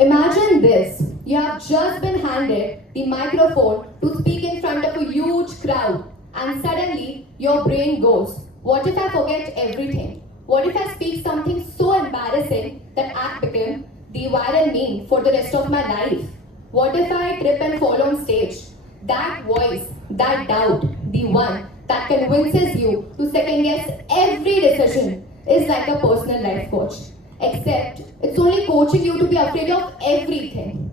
Imagine this. You have just been handed the microphone to speak in front of a huge crowd, and suddenly your brain goes, what if I forget everything? What if I speak something so embarrassing that I become the viral meme for the rest of my life? What if I trip and fall on stage? That voice, that doubt, the one that convinces you to second guess every decision is like a personal life coach. Except it's only coaching you to be afraid of everything.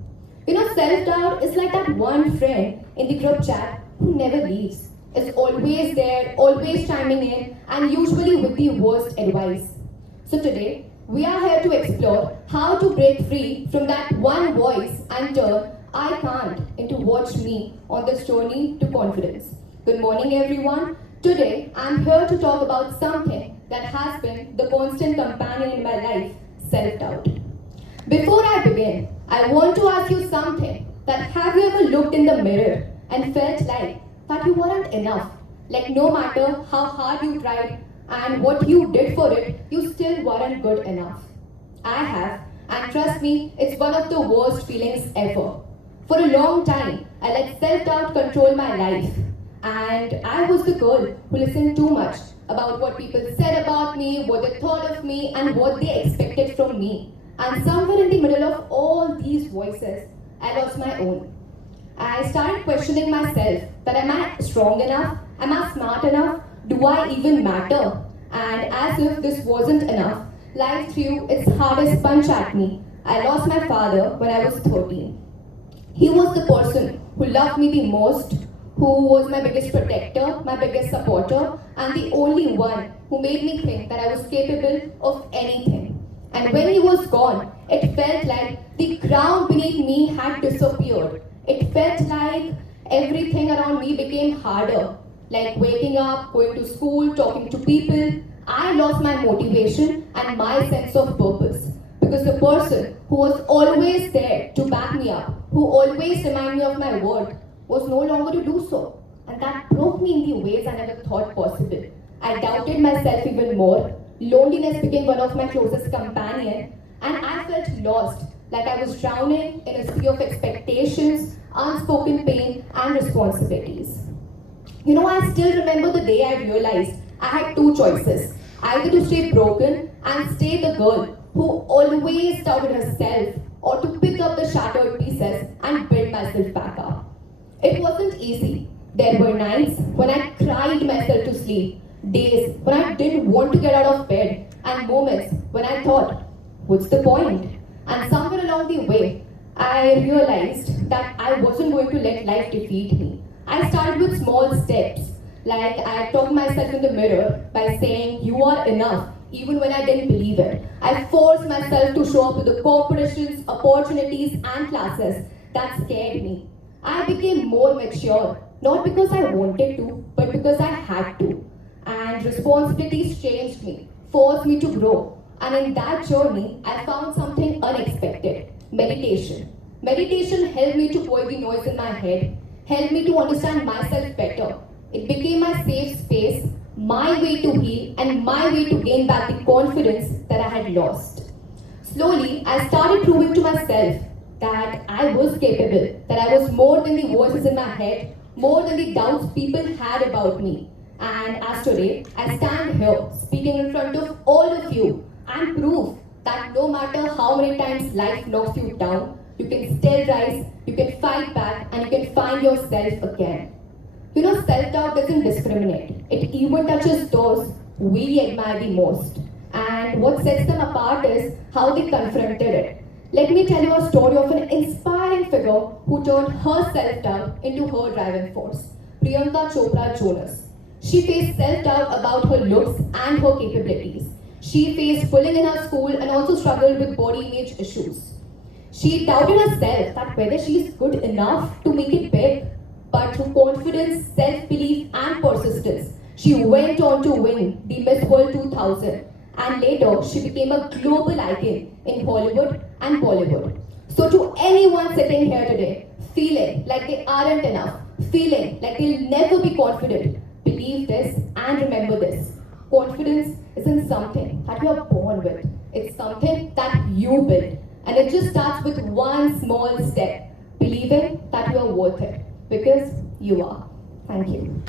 Self doubt is like that one friend in the group chat who never leaves, is always there, always chiming in, and usually with the worst advice. So today, we are here to explore how to break free from that one voice and turn I can't into watch me on this journey to confidence. Good morning, everyone. Today, I'm here to talk about something that has been the constant companion in my life, self-doubt. Before I begin, I want to ask you something, that have you ever looked in the mirror and felt like that you weren't enough? Like no matter how hard you tried and what you did for it, you still weren't good enough. I have, and trust me, it's one of the worst feelings ever. For a long time, I let self-doubt control my life. And I was the girl who listened too much about what people said about me, what they thought of me, and what they expected from me. And somewhere in the middle of all these voices, I lost my own. I started questioning myself that am I strong enough? Am I smart enough? Do I even matter? And as if this wasn't enough, life threw its hardest punch at me. I lost my father when I was 13. He was the person who loved me the most, who was my biggest protector, my biggest supporter, and the only one who made me think that I was capable of anything. And when he was gone, it felt like the ground beneath me had disappeared. It felt like everything around me became harder, like waking up, going to school, talking to people. I lost my motivation and my sense of purpose. Because the person who was always there to back me up, who always reminded me of my worth, was no longer to do so. And that broke me in the ways I never thought possible. I doubted myself even more. Loneliness became one of my closest companions, and I felt lost, like I was drowning in a sea of expectations, unspoken pain, and responsibilities. I still remember the day I realized I had two choices, either to stay broken and stay the girl who always doubted herself, or to pick up the shattered pieces and build myself back up. It wasn't easy. There were nights when I cried myself to sleep, days when I didn't want to get out of bed, and moments when I thought, what's the point? And somewhere along the way, I realized that I wasn't going to let life defeat me. I started with small steps, like I talked myself in the mirror by saying, you are enough, even when I didn't believe it. I forced myself to show up to the competitions, opportunities, and classes that scared me. I became more mature, not because I wanted to, but because I had to. And responsibilities changed me, forced me to grow. And in that journey, I found something unexpected, meditation. Meditation helped me to avoid the noise in my head, helped me to understand myself better. It became my safe space, my way to heal, and my way to gain back the confidence that I had lost. Slowly, I started proving to myself that I was capable, that I was more than the voices in my head, more than the doubts people had about me. And as today, I stand here speaking in front of all of you and prove that no matter how many times life knocks you down, you can still rise, you can fight back, and you can find yourself again. Self-doubt doesn't discriminate. It even touches those we admire the most. And what sets them apart is how they confronted it. Let me tell you a story of an inspiring figure who turned her self-doubt into her driving force. Priyanka Chopra Jonas. She faced self-doubt about her looks and her capabilities. She faced bullying in her school and also struggled with body image issues. She doubted herself that whether she is good enough to make it big. But through confidence, self-belief, and persistence, she went on to win the Miss World 2000. And later, she became a global icon in Hollywood and Bollywood. So to anyone sitting here today, feeling like they aren't enough, feeling like they'll never be confident, believe this and remember this. Confidence isn't something that you are born with. It's something that you build. And it just starts with one small step, believing that you are worth it, because you are. Thank you.